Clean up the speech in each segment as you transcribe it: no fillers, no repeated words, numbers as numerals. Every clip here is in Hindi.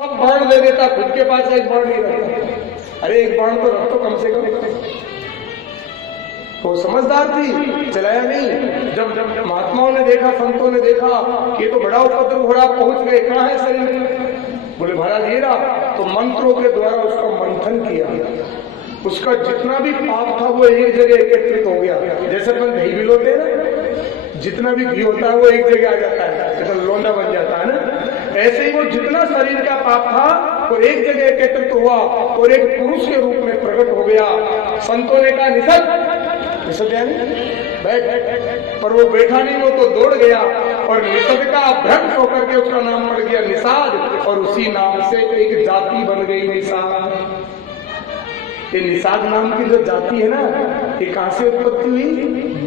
सब बाण दे देता, खुद के पास एक बाण नहीं रखता। अरे एक बाण तो रख तो कम से कम। वो समझदार थी, चलाया नहीं। जब जब महात्माओं ने देखा, संतों ने देखा कि ये तो बड़ा उपद्रव हो रहा, पहुंच गए, कहाँ है शरीर? बोले महाराज ये रहा। तो मंत्रों के द्वारा उसका मंथन किया, उसका जितना भी पाप था वो एक जगह एकत्रित हो गया। जैसे अपन घी भिगोते हैं ना, जितना भी घी होता है वो एक जगह आ जाता है, तो लोंडा बन जाता है ना। ऐसे ही वो जितना शरीर का पाप था वो एक जगह एकत्रित हुआ और एक पुरुष के रूप में प्रकट हो गया। संतों ने कहा निषद यानी बैठ, पर वो बैठा नहीं, वो तो दौड़ गया और निषद का भ्रष्ट होकर के उसका नाम पड़ गया निषाद, और उसी नाम से एक जाति बन गई निषाद। ये निषाद नाम की जो जाति है ना, ये कहां से उत्पत्ति हुई?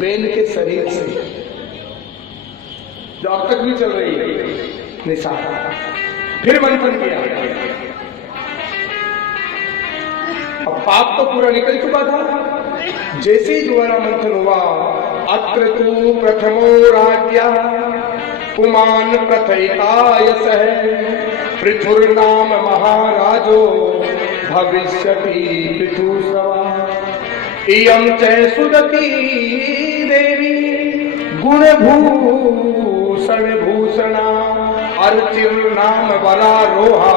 बेन के शरीर से, जो अब तक भी चल रही है निषाद। फिर मंथन किया, अब पाप तो पूरा निकल चुका था। जैसे ही दोबारा मंथन हुआ, अत्र तु प्रथमो राज्ञा पुमान प्रथयितायस पृथुर्नाम महाराजो भविष्यति पृथुसवा इयं च सुदती देवी गुणभूषण भूषणा अर्चिर्नाम बलारोहा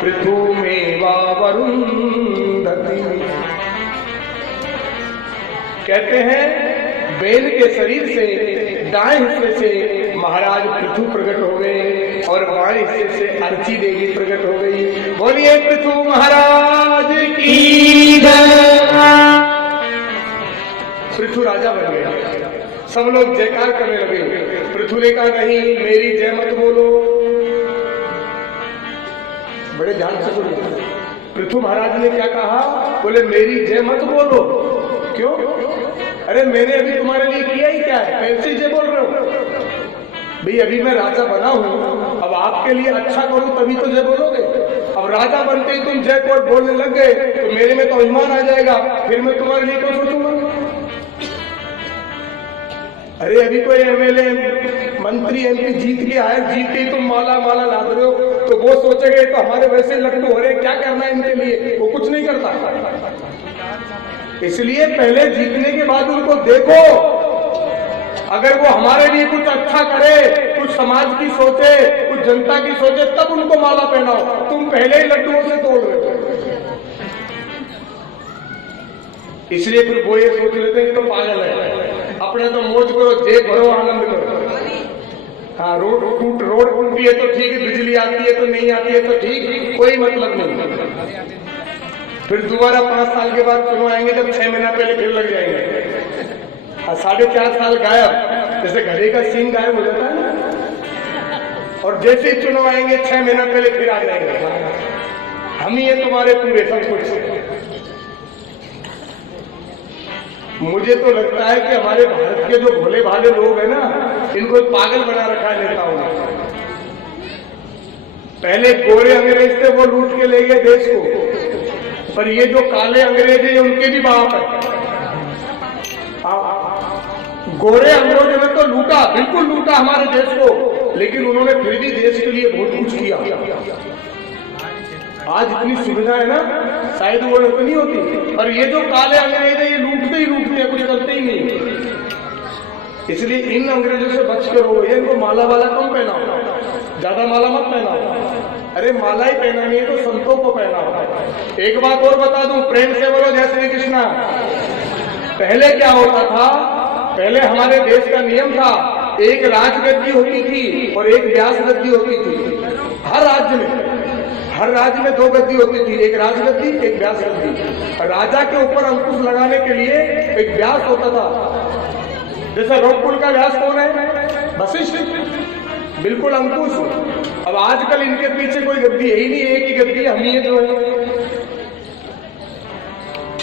पृथुमेवा वरुन्धति। कहते हैं बेल के शरीर से दाएं हिस्से से महाराज पृथु प्रकट हो गए और बाएं हिस्से से अर्ची देवी प्रकट हो गई। बोलिए पृथु महाराज की जय। पृथु राजा बन गया, सब लोग जयकार करने लगे। पृथु ने कहा नहीं, मेरी जय मत बोलो। बड़े ध्यान से बोलो। पृथु महाराज ने क्या कहा? बोले मेरी जय मत बोलो। क्यों? अरे मैंने अभी तुम्हारे लिए किया ही क्या है, कैसे जय बोल रहे हो? भाई अभी मैं राजा बना हूं, अब आपके लिए अच्छा करूं तभी तो जय बोलोगे। अब राजा बनते ही तुम जय कोट बोलने लग गए तो मेरे में तो अभिमान आ जाएगा, फिर मैं तुम्हारे लिए क्यों सोचूंगा? अरे अभी कोई एमएलए मंत्री एमपी जीत के आए, जीत के तुम माला माला लाद रहे हो, तो वो सोचेंगे तो हमारे वैसे लट्टू हो रहे, क्या करना है इनके लिए? वो कुछ नहीं करता। इसलिए पहले जीतने के बाद उनको देखो, अगर वो हमारे लिए कुछ अच्छा करे, कुछ समाज की सोचे, कुछ जनता की सोचे, तब उनको माला पहनाओ। तुम पहले ही लड्डुओं से तोड़ रहे हो। इसलिए फिर वो ये सोच लेते हैं कि तो पागल है, अपने तो मौज करो, जेब भरो, आनंद करो। हाँ, रोड टूटती है तो ठीक है, बिजली आती है तो नहीं आती है तो ठीक, कोई मतलब नहीं। फिर दोबारा 5 साल के बाद चुनाव आएंगे, जब 6 महीना पहले फिर लग जाएंगे। 4.5 साल गायब, जैसे घड़े का सींग गायब हो जाता है ना, और जैसे ही चुनाव आएंगे 6 महीना पहले फिर आ जाएंगे। हम ही है तुम्हारे पूरे सब कुछ। मुझे तो लगता है कि हमारे भारत के जो भोले भाले लोग हैं ना, इनको पागल बना रखा है नेताओं ने। पहले गोरे अंग्रेज थे, वो लूट के ले गए देश को, पर ये जो काले अंग्रेज हैं उनके भी बाप है। गोरे अंग्रेजों ने तो लूटा, बिल्कुल लूटा हमारे देश को, लेकिन उन्होंने फिर भी देश के लिए बहुत कुछ किया। आज इतनी सुविधा है ना, शायद वो नहीं होती। और ये जो काले अंग्रेज है, ये लूटते ही लूटते हैं, कुछ करते ही नहीं। इसलिए इन अंग्रेजों से बच कर हो, इनको माला वाला कम पहनाओ, ज्यादा माला मत पहनाओ। अरे माला ही पहनानी है तो संतों को पहनाओ। एक बात और बता दूं, प्रेम से बोलो जय श्री कृष्णा। पहले क्या होता था? पहले हमारे देश का नियम था, एक राजगद्दी होती थी और एक व्यास गद्दी होती थी। हर राज्य में 2 गद्दी होती थी, एक राजगद्दी, एक व्यास गद्दी। राजा के ऊपर अंकुश लगाने के लिए एक व्यास होता था। जैसे रोकपुर का व्यास कौन है? वशिष्ठ, बिल्कुल अंकुश। अब आजकल इनके पीछे कोई गद्दी है ही नहीं, एक ही गद्दी हम ही है जो है।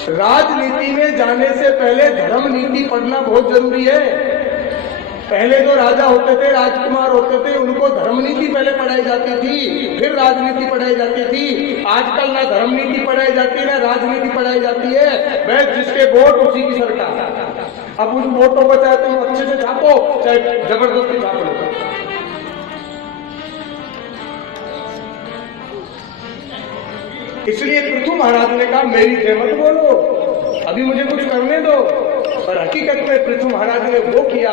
राजनीति में जाने से पहले धर्म नीति पढ़ना बहुत जरूरी है। पहले जो राजा होते थे, राजकुमार होते थे, उनको धर्म नीति पहले पढ़ाई जाती थी, फिर राजनीति पढ़ाई जाती थी। आजकल ना धर्म नीति पढ़ाई जाती है, ना राजनीति पढ़ाई जाती है। बस जिसके वोट उसी की सरकार। अब उन वोटों को चाहे तुम अच्छे से छापो, चाहे जबरदस्ती छाप लो। इसलिए पृथु महाराज ने कहा मेरी जय मत बोलो, अभी मुझे कुछ करने दो। और हकीकत में पृथु महाराज ने वो किया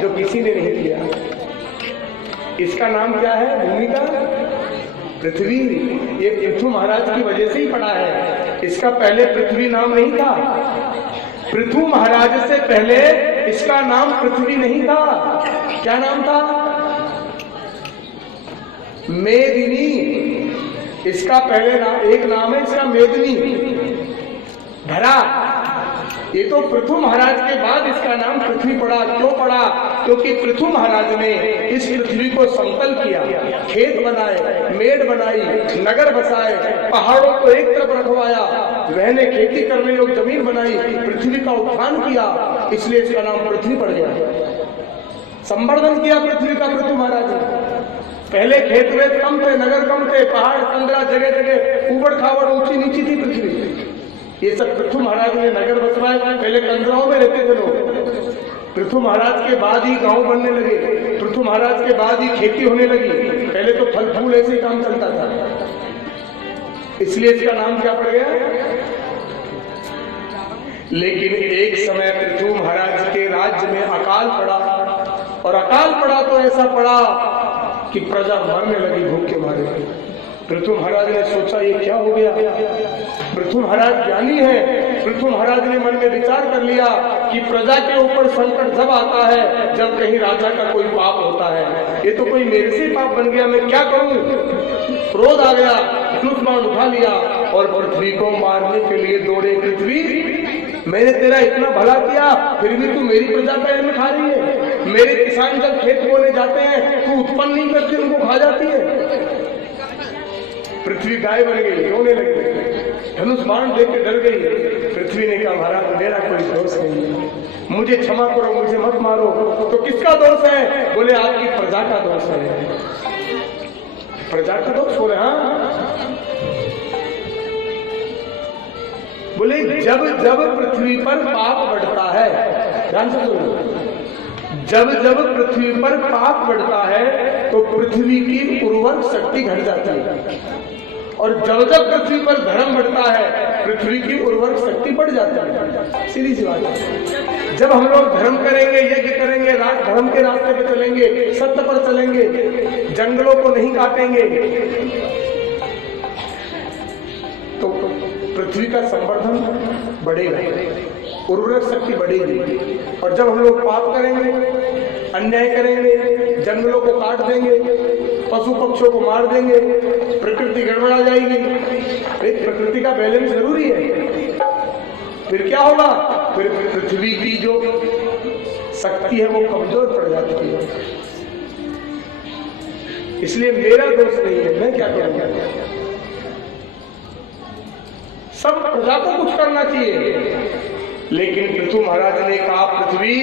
जो किसी ने नहीं किया। इसका नाम क्या है? भूमि का पृथ्वी। ये पृथु महाराज की वजह से ही पड़ा है। इसका पहले पृथ्वी नाम नहीं था। पृथु महाराज से पहले इसका नाम पृथ्वी नहीं था। क्या नाम था? मेदिनी। इसका पहले नाम, एक नाम है इसका मेदिनी, धरा। ये तो पृथु महाराज के बाद इसका नाम पृथ्वी पड़ा। क्यों पड़ा? क्योंकि पृथु महाराज ने इस पृथ्वी को समतल किया, खेत बनाए, मेड़ बनाई, नगर बसाए, पहाड़ों को एक तरफ रखवाया, रहने खेती करने लोग जमीन बनाई, पृथ्वी का उत्थान किया, इसलिए इसका नाम पृथ्वी पड़ गया। संवर्धन किया पृथ्वी का पृथु महाराज ने। पहले खेत वेत कम थे, नगर कम थे, पहाड़ कंदरा जगह जगह, ऊबड़ खाबड़ ऊंची नीची थी पृथ्वी। ये सब पृथु महाराज ने नगर बसवाए। पहले कंदराओं में रहते थे लोग। पृथु महाराज के बाद ही गांव बनने लगे, पृथु महाराज के बाद ही खेती होने लगी। पहले तो फल फूल ऐसे काम चलता था, इसलिए इसका नाम क्या पड़ गया। लेकिन एक समय पृथु महाराज के राज्य में अकाल पड़ा, और अकाल पड़ा तो ऐसा पड़ा कि प्रजा मरने लगी भूख के मारे। पृथु महाराज ने सोचा ये क्या हो गया। पृथु महाराज ज्ञानी है। पृथु महाराज ने मन में विचार कर लिया कि प्रजा के ऊपर संकट जब आता है जब कहीं राजा का कोई पाप होता है। ये तो कोई मेरे से पाप बन गया, मैं क्या करूं। क्रोध आ गया, धनुष बाण उठा लिया और पृथ्वी को मारने के लिए दौड़े। पृथ्वी, मैंने तेरा इतना भला किया, फिर भी तू मेरी प्रजा का अन्न खा रही है। मेरे किसान जब खेत बोने जाते हैं तू उत्पन्न नहीं करती, उनको खा जाती है। पृथ्वी गाय बन गई, रोने लगी, धनुष बाण देख के डर गई। पृथ्वी ने कहा महाराज मेरा कोई दोष नहीं है, मुझे क्षमा करो, मुझे मत मारो। तो किसका दोष है? बोले आपकी प्रजा का दोष है। प्रजा का दोष? बोले हाँ। बोले जब जब पृथ्वी पर पाप बढ़ता है, ध्यान से सुनो, जब जब पृथ्वी पर पाप बढ़ता है तो पृथ्वी की उर्वर शक्ति घट जाती है, और जब जब पृथ्वी पर धर्म बढ़ता है पृथ्वी की उर्वर शक्ति बढ़ जाती है। सीधी सी बात है। जब हम लोग धर्म करेंगे, यज्ञ करेंगे, धर्म के रास्ते पे चलेंगे, सत्य पर चलेंगे, जंगलों को नहीं काटेंगे, तो पृथ्वी का संवर्धन बढ़ेगा, उर्वरक शक्ति बढ़ेगी। और जब हम लोग पाप करेंगे, अन्याय करेंगे, जंगलों को काट देंगे, पशु पक्षियों को मार देंगे, प्रकृति गड़बड़ा जाएगी। प्रकृति का बैलेंस जरूरी है। फिर क्या होगा? फिर पृथ्वी की जो शक्ति है वो कमजोर पड़ जाती है। इसलिए मेरा दोष नहीं है, मैं क्या करूंगा। सब प्रजा को कुछ करना चाहिए, लेकिन पृथु महाराज ने कहा पृथ्वी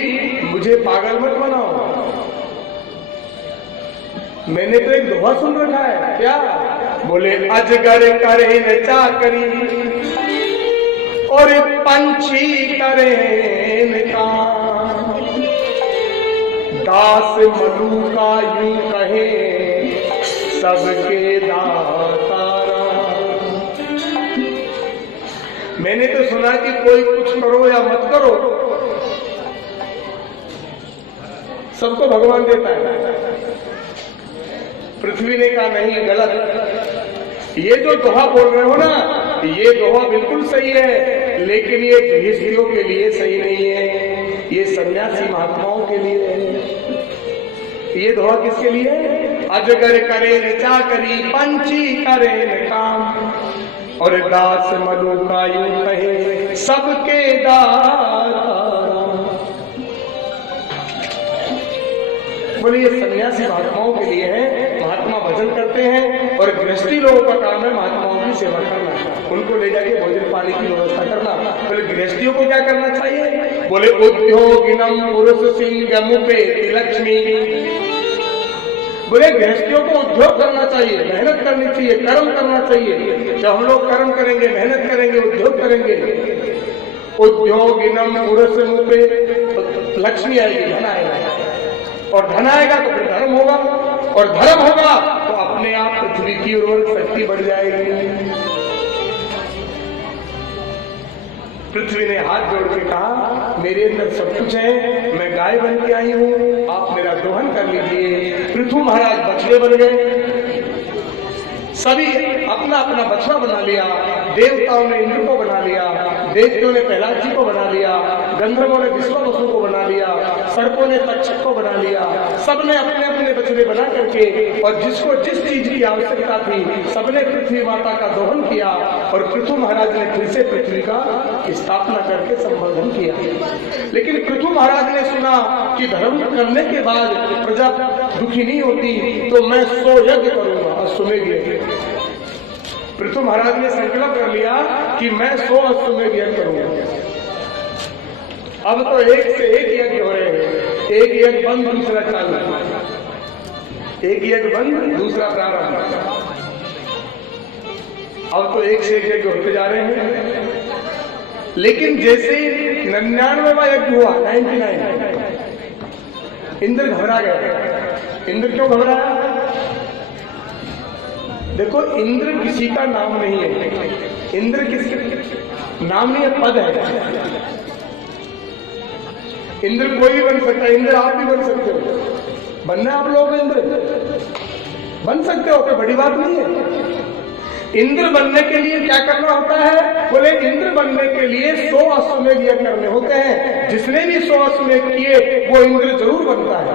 मुझे पागल मत बनाओ। मैंने तो एक दोहा सुन रखा है। क्या? बोले अजगर करे न चाकरी और पंछी करे न काम, दास मलूका यूं कहे सबके दातारा। मैंने तो सुना कि कोई कुछ करो या मत करो, सबको भगवान देता है। पृथ्वी ने कहा नहीं, गलत। ये जो दोहा बोल रहे हो ना, ये दोहा बिल्कुल सही है, लेकिन ये गृहस्थियों के लिए सही नहीं है, ये सन्यासी महात्माओं के लिए है। ये दोहा किसके लिए? अजगर करे न चाकरी, पंछी करे न काम, और दास मलूका यूं कहे सबके दाता। बोले ये सन्यासी महात्माओं के लिए है। महात्मा भजन करते हैं और गृहस्थी लोगों का काम है महात्माओं की सेवा करना, उनको ले जाके भोजन पानी की व्यवस्था करना। बोले गृहस्थियों को क्या करना चाहिए? बोले उद्योगिनम पुरुष सिंह मुपे लक्ष्मी। बोले गृहस्थियों को उद्योग करना चाहिए, मेहनत करनी चाहिए, कर्म करना चाहिए। जब हम लोग कर्म करेंगे, मेहनत करेंगे, उद्योग करेंगे, उद्योगिनम पुरुष मुपे, तो लक्ष्मी आएगी, धन आएगा, और धन आएगा तो फिर धर्म होगा, और धर्म होगा तो अपने आप पृथ्वी की उर्वरक शक्ति बढ़ जाएगी। पृथ्वी ने हाथ जोड़ के कहा, मेरे अंदर सब कुछ है, मैं गाय बन के आई हूं, आप मेरा दोहन कर लीजिए। पृथु महाराज बछड़े बन गए, सभी अपना अपना बछड़ा बना लिया। देवताओं ने इंद्र को बना लिया, देवताओं ने प्रहलाद जी को बना लिया, गंधर्वों ने विश्वावसु को बना लिया, सर्पों ने तक्षक को बना लिया। सबने अपने अपने बछड़े बना करके, और जिसको जिस चीज की आवश्यकता थी, सबने पृथ्वी माता का दोहन किया। और पृथु महाराज ने फिर से पृथ्वी का स्थापना करके संवर्धन किया। लेकिन पृथु महाराज ने सुना कि धर्म करने के बाद प्रजा दुखी नहीं होती, तो मैं 100 यज्ञ करूंगा। अश्वमेध, पृथु महाराज ने संकल्प कर लिया कि मैं 100 अश्वमेध यज्ञ करूंगा। अब तो एक से एक यज्ञ हो रहे हैं, एक यज्ञ बंद दूसरा चालू, एक यज्ञ बंद दूसरा प्रारंभ। अब तो एक से एक यज्ञ होते जा रहे हैं। लेकिन जैसे 99वां यज्ञ हुआ, 99, इंद्र घबरा गया। इंद्र क्यों घबराया? देखो, इंद्र किसी का नाम नहीं है, इंद्र किसी नाम नहीं है, पद है। इंद्र कोई भी बन सकता है, इंद्र आप भी बन सकते हो। बनना आप लोग इंद्र बन सकते हो, कोई बड़ी बात नहीं है। इंद्र बनने के लिए क्या करना होता है? बोले इंद्र बनने के लिए 100 अश्वमेध यज्ञ करने होते हैं। जिसने भी 100 अश्वमेध किए वो इंद्र जरूर बनता है।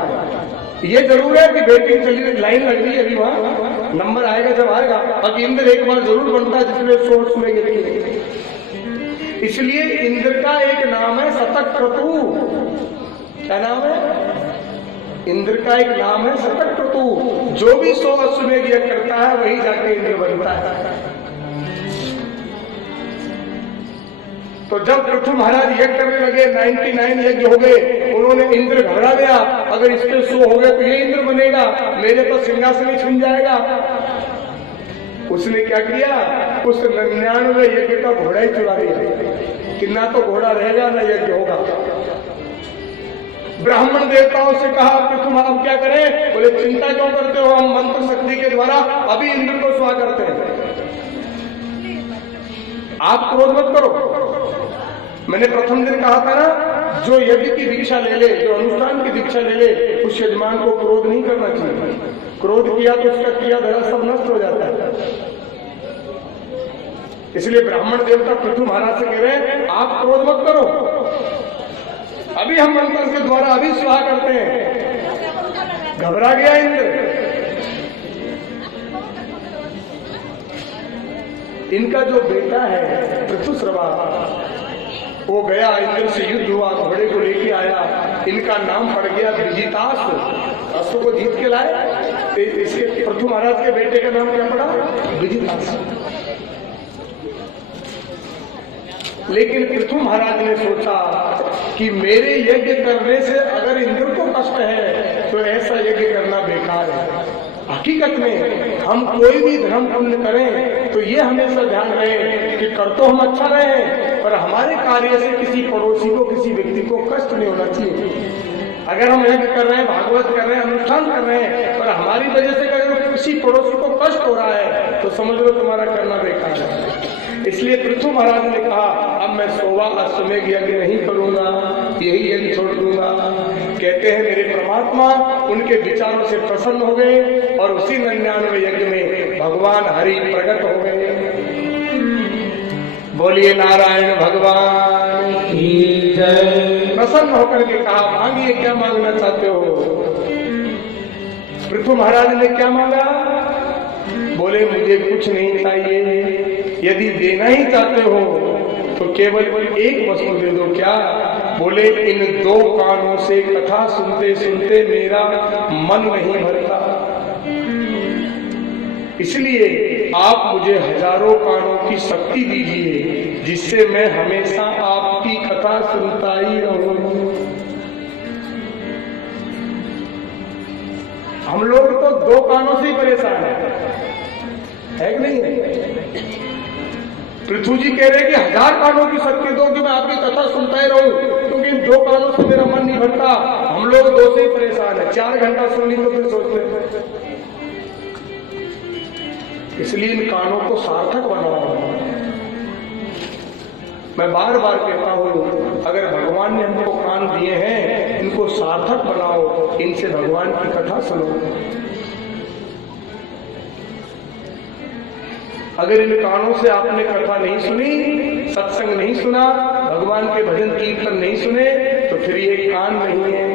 ये जरूर है कि बेटी चली लाइन लग रही है, अभी वहां नंबर आएगा जब आएगा। अब इंद्र एक बार जरूर बनता है जिसने 100 अश्वमेध किए। इसलिए इंद्र का एक नाम है शतक्रतु। क्या नाम है? इंद्र का एक नाम है शतक्रतु। जो भी 100 अश्वमेध यज्ञ करता है वही जाके इंद्र बनता है। तो जब पृथु महाराज यज्ञ करने लगे, 99 यज्ञ हो गए, उन्होंने इंद्र घबरा गया, अगर इसके 100 हो गए तो ये इंद्र बनेगा, मेरे तो सिंहासन ही छूट जाएगा। उसने क्या किया? उस 99 यज्ञ का घोड़ा ही चुरा दिया कि ना तो घोड़ा रहेगा ना यज्ञ होगा। ब्राह्मण देवताओं से कहा कि तुम हम क्या करें? बोले चिंता क्यों करते हो, हम मंत्र शक्ति के द्वारा अभी इंद्र को स्वा करते हैं, आप क्रोध मत करो। मैंने प्रथम दिन कहा था ना, जो यज्ञ की दीक्षा ले ले, जो अनुष्ठान की दीक्षा ले ले, उस यजमान को क्रोध नहीं करना चाहिए। क्रोध किया तो उसका किया धरा सब नष्ट हो जाता है। इसलिए ब्राह्मण देवता पृथु महाराज से कह रहे हैं, आप क्रोध मत करो, अभी हम मंत्र के द्वारा अभी स्वाहा करते हैं। घबरा गया इंद्र। इनका जो बेटा है पृथुश्रवा, वो गया, इंद्र से युद्ध हुआ, घोड़े को लेके आया, इनका नाम पड़ गया विजिताश्व। अश्व को जीत के लाए, इसके पृथु महाराज के बेटे का नाम क्या पड़ा? विजिताश्व। लेकिन पृथु महाराज ने सोचा कि मेरे यज्ञ करने से अगर इंद्र को कष्ट है तो ऐसा यज्ञ करना बेकार है। हकीकत में हम कोई भी धर्म पुण्य करें तो ये हमेशा ध्यान रहे कि कर तो हम अच्छा रहे, पर हमारे कार्य से किसी पड़ोसी को, किसी व्यक्ति को कष्ट नहीं होना चाहिए। अगर हम यज्ञ कर रहे हैं, भागवत कर रहे हैं, अनुष्ठान कर रहे हैं, पर हमारी वजह से अगर किसी पड़ोसी को कष्ट हो रहा है तो समझ लो तुम्हारा करना बेकार है। इसलिए पृथु महाराज ने कहा, अब मैं 100वां अश्वमेध यज्ञ नहीं करूंगा, यही यज्ञ छोड़ दूंगा। कहते हैं मेरे परमात्मा उनके विचारों से प्रसन्न हो गए और उसी 99वें यज्ञ में भगवान हरि प्रकट हो गए। बोलिए नारायण भगवान की जय। प्रसन्न होकर के कहा, मांगिए क्या मांगना चाहते हो? पृथु महाराज ने क्या मांगा? बोले मुझे कुछ नहीं चाहिए, यदि देना ही चाहते हो तो केवल एक वस्तु दे दो। क्या? बोले इन 2 कानों से कथा सुनते सुनते मेरा मन नहीं भरता, इसलिए आप मुझे हजारों कानों की शक्ति दीजिए जिससे मैं हमेशा आपकी कथा सुनता ही रहूं। हम लोग तो 2 कानों से ही परेशान है कि नहीं? पृथु जी कह रहे हैं कि 1000 कानों की शक्ति दो कि मैं आपकी कथा सुनता ही रहूं, क्योंकि इन 2 कानों से मेरा मन नहीं भरता। हम लोग 2 से ही परेशान है, 4 घंटा सुन ली तो फिर सोचते हैं। इसलिए इन कानों को सार्थक बनाओ। मैं बार बार कहता हूँ, अगर भगवान ने हमको कान दिए हैं, इनको सार्थक बनाओ, इनसे भगवान की कथा सुनो। अगर इन कानों से आपने कथा नहीं सुनी, सत्संग नहीं सुना, भगवान के भजन कीर्तन नहीं सुने, तो फिर ये कान नहीं है,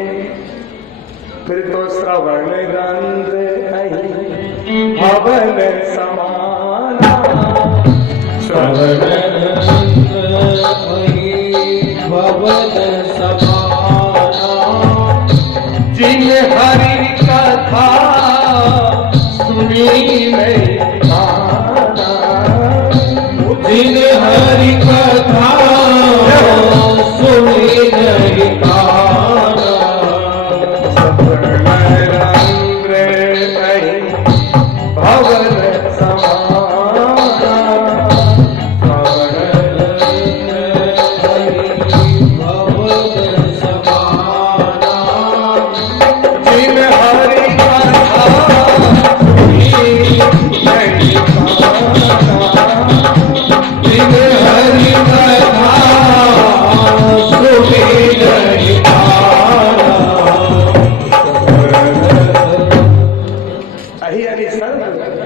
फिर तो श्रवण रंध्र नहीं भवन समाना, श्रवण रंध्र नहीं भवन समाना, जिन हरि कथा सुनी नहीं काना, जिन हरि कथा सुनी नहीं काना,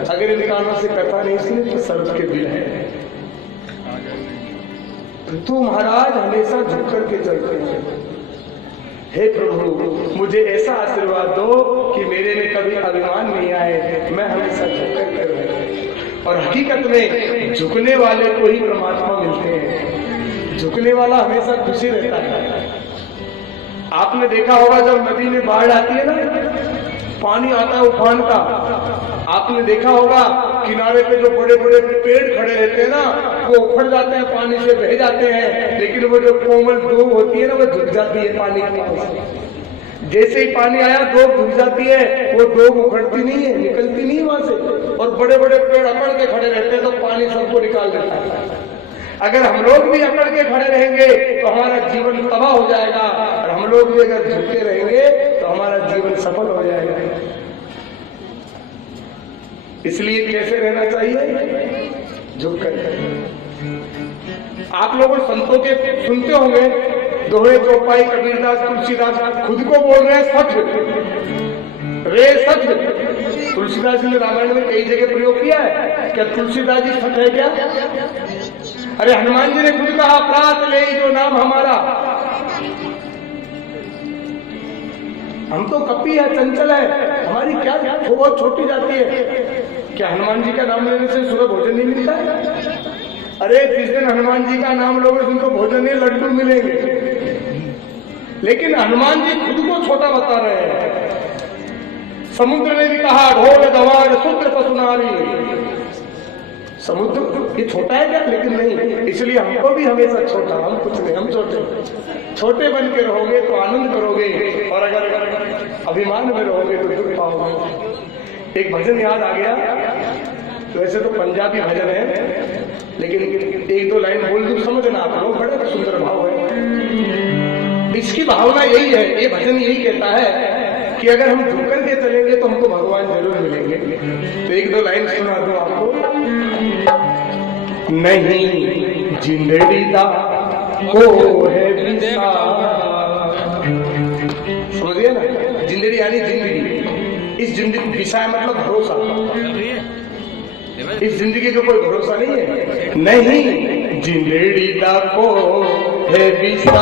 अगर इन कानों से कथा नहीं सुनी तो सर्व के बिल है। तू महाराज हमेशा झुक करके चलते हैं। हे प्रभु, मुझे ऐसा आशीर्वाद दो कि मेरे में कभी अभिमान नहीं आए, मैं हमेशा झुक करके रहूं। और हकीकत में झुकने वाले को ही परमात्मा मिलते हैं। झुकने वाला हमेशा खुशी रहता है। आपने देखा होगा जब नदी में बाढ़ आती है ना, पानी आता है उफान का, आपने देखा होगा किनारे पे जो बड़े बड़े पेड़ खड़े रहते हैं ना, वो उखड़ जाते हैं, पानी से बह जाते हैं, लेकिन वो जो कोमल डूब होती है ना, वो झुक जाती है पानी के। जैसे ही पानी आया डोब झुक जाती है, वो डोब उखड़ती नहीं है, निकलती नहीं वहां से, और बड़े बड़े पेड़ अकड़ के खड़े रहते हैं तो पानी सबको निकाल देता है। अगर हम लोग भी अकड़ के खड़े रहेंगे तो हमारा जीवन तबाह हो जाएगा, और हम लोग भी अगर झुकते रहेंगे तो हमारा जीवन सफल हो जाएगा। इसलिए कैसे रहना चाहिए? झुक कर। आप लोग संतों के सुनते होंगे, दोहे चौपाई कबीरदास तुलसीदास खुद को बोल रहे हैं सच रे सच। तुलसीदास जी ने रामायण में कई जगह प्रयोग किया है। क्या तुलसीदास जी सच है क्या? अरे हनुमान जी ने खुद कहा, प्रात ले जो नाम हमारा। हम तो कपी है, चंचल है, हमारी क्या बहुत छोटी जाती है। क्या हनुमान जी का नाम लेने से सुबह भोजन नहीं मिलता है? अरे जिस दिन हनुमान जी का नाम लोगे उस दिन तो भोजन नहीं, लड्डू मिलेंगे। लेकिन हनुमान जी खुद को छोटा बता रहे हैं। समुद्र ने भी कहा, ढोल गवार शूद्र पशुनारी। समुद्र ये छोटा है क्या? लेकिन नहीं, इसलिए हमको भी हमेशा छोटा, हम कुछ नहीं, हम छोटे। छोटे बन के रहोगे तो आनंद करोगे, और अगर अभिमान में रहोगे तो दुख पाओगे। एक भजन याद आ गया, वैसे तो पंजाबी भजन है, लेकिन एक दो लाइन बोल दूं, समझना आप लोग, बड़ा सुंदर भाव है। इसकी भावना यही है, ये भजन यही कहता है कि अगर हम झुक करके चलेंगे तो हमको भगवान जरूर मिलेंगे। तो एक दो लाइन सुना दो आपको। नहीं जिंदड़ी दा को है समझिए ना, जिंदड़ी यानी जिंदगी। इस जिंदगी विषय मतलब भरोसा, इस जिंदगी का कोई भरोसा नहीं है। नहीं जिंदड़ी दा को है विषय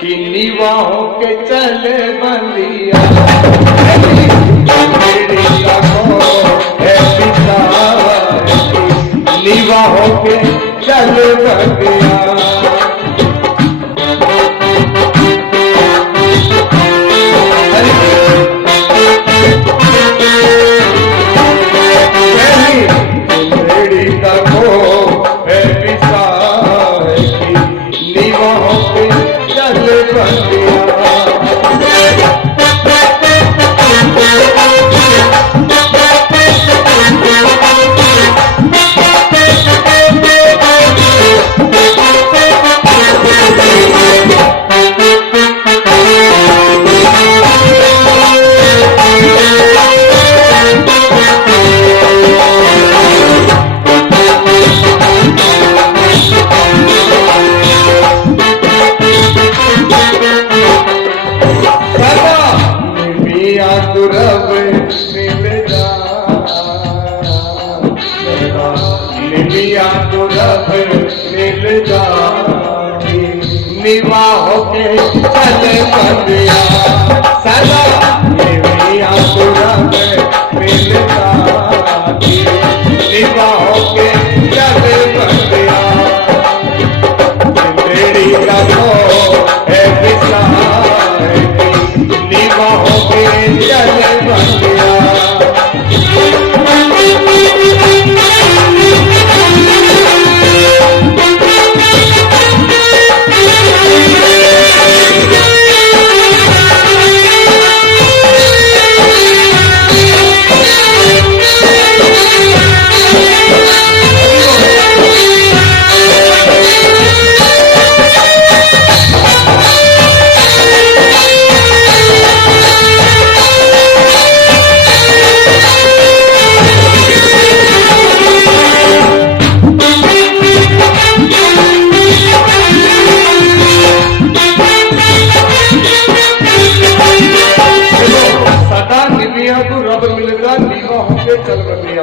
कि निवाहों के चले बंदिया। जिंदड़ी दा को है विषय निवाहों के चले बंदिया। रब मिल जाए, निवाह के चले बंदिया सदा निविया रब मिल जाए, निवाह के चले बंदिया तेरी रखो है विसार, निवाह के चले बंदिया।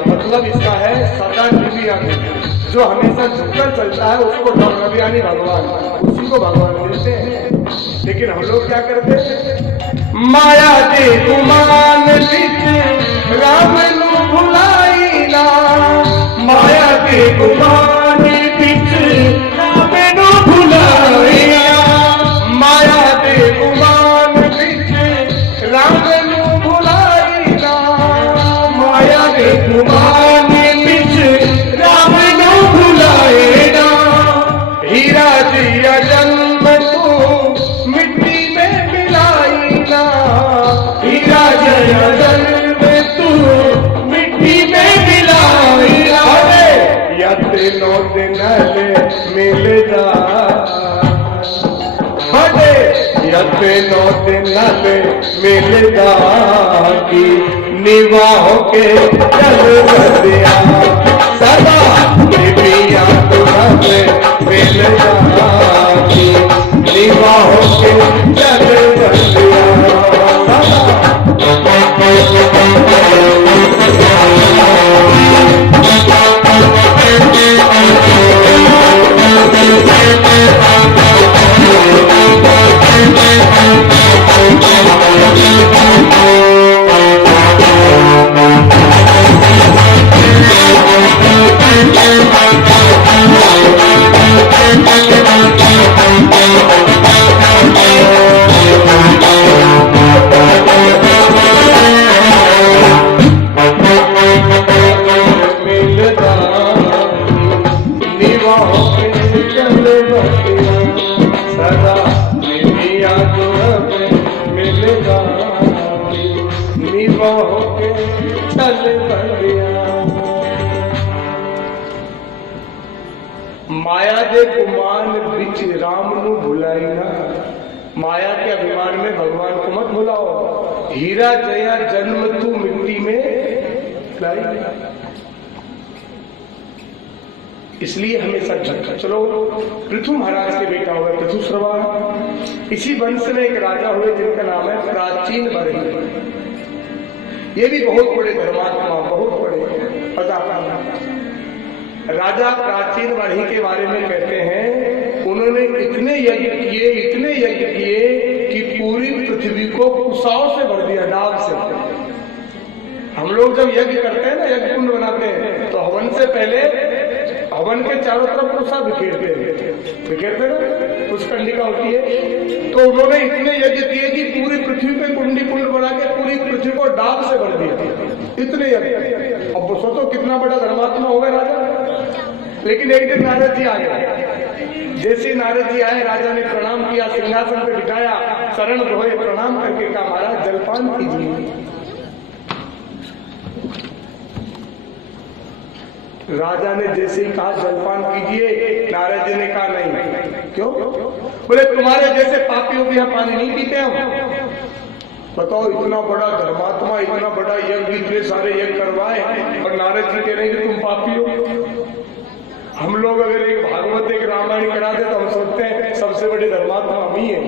मतलब इसका है सदा निवियानी, जो हमेशा झुककर चलता है उसको नवनवियानी भगवान, उसी को भगवान मिलते हैं। लेकिन हम लोग क्या करते हैं, माया दे गुमान राम नु भुलाई ना, माया के गुमान राम नु भुलाई ना, माया दे गुमान राम नु भुलाई ना, माया के गुमान राम नु भुलाए ना, हीरा दिया जन्म तू मिट्टी में मिलाई ना, हीरा दिया जन्म तू मिट्टी में मिलाई ना, यते नो दिन मिल जा, यते नो दिन मिल जा की निवाह के चल बंदिया सदा निविया तुम्हें मिल जाती, निवाह के चल बंदिया माया दे गुमान बिच राम नु भुलाई ना, माया के अभिमान में भगवान को मत भुलाओ, हीरा जया जन्म तू मिट्टी में लाई, इसलिए हमेशा झटका चलो। पृथु महाराज के बेटा हुए पृथुश्रवा, इसी वंश में एक राजा हुए जिनका नाम है प्राचीन बरही, ये भी बहुत बड़े धर्मात्मा, बहुत बड़े प्रतापी राजा प्राचीन बरही के बारे में कहते हैं, उन्होंने इतने यज्ञ किए, इतने यज्ञ किए कि पूरी पृथ्वी को कुशाओं से भर दिया, डाब से। हम लोग जब यज्ञ करते हैं ना, यज्ञ कुंड बनाते हैं, तो हवन से पहले हवन के चारों तरफ कुशा बिखेरते ना, कुछ कंडिका होती है। तो उन्होंने इतने यज्ञ किए कि पूरी पृथ्वी पे कुंडी कुंड बना के पूरी पृथ्वी को डाब से भर दिया, इतने यज्ञ। अब सोचो कितना बड़ा धर्मात्मा हो गया राजा। लेकिन एक दिन नारद जी आ गए, जैसे नारद जी आए राजा ने प्रणाम किया, सिंहासन पे बिठाया, शरण धोए, प्रणाम करके कहा महाराज जलपान कीजिए। राजा ने जैसे ही कहा जलपान कीजिए, नारद जी ने कहा नहीं। क्यों? बोले तुम्हारे जैसे पापियों के यहाँ पानी नहीं पीते हम। बताओ, इतना बड़ा धर्मात्मा, इतना बड़ा यज्ञ, इतने सारे यज्ञ करवाए और नारद जी कह रहे हैं कि तुम पापी हो। हम लोग अगर एक भागवत एक रामायण करा दे तो हम सोचते हैं सबसे बड़े धर्मात्मा हम ही है।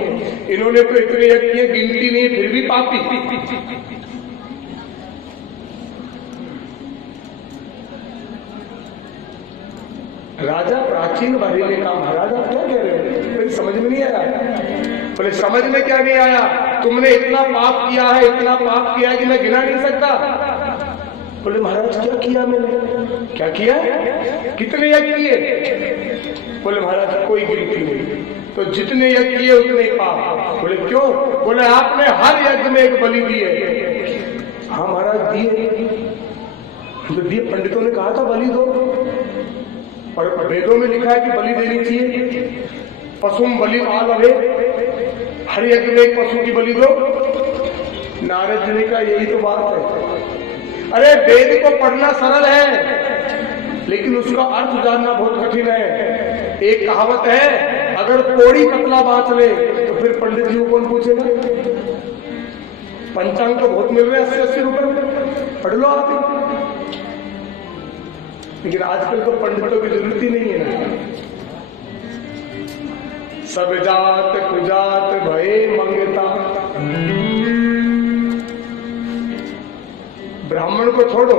इन्होंने तो इतने यज्ञ किए, गिनती नहीं, फिर भी पापी। राजा प्राचीन बरेली का महाराज, आप क्या कह रहे हो? मेरी समझ में नहीं आया। बोले समझ में क्या नहीं आया? तुमने इतना पाप किया है, इतना पाप किया है कि मैं गिना नहीं सकता। बोले महाराज क्या किया मैंने? क्या किया? कितने यज्ञ किए? बोले महाराज कोई गिनती नहीं। तो जितने यज्ञ किए उतने पाप। बोले क्यों? बोले आपने हर यज्ञ में एक बलि दी है। हाँ महाराज दिए। तो दिए, पंडितों ने कहा था बलि दो, और वेदों में लिखा है कि बलि देनी चाहिए। पशुम बलि आलवे, हर यज्ञ में एक पशु की बलि दो। नारद जी ने कहा यही तो बात है। अरे वेद को पढ़ना सरल है, लेकिन उसका अर्थ जानना बहुत कठिन है। एक कहावत है, अगर कोड़ी पतला बांच ले तो फिर पंडित जी को कौन पूछेगा? पंचांग तो बहुत मिल रहे हैं 80-80 रुपए, पढ़ लो आप। लेकिन आजकल तो पंडितों की जरूरत ही नहीं है ना। सब जात कुजात भये मंगता। ब्राह्मण को छोड़ो,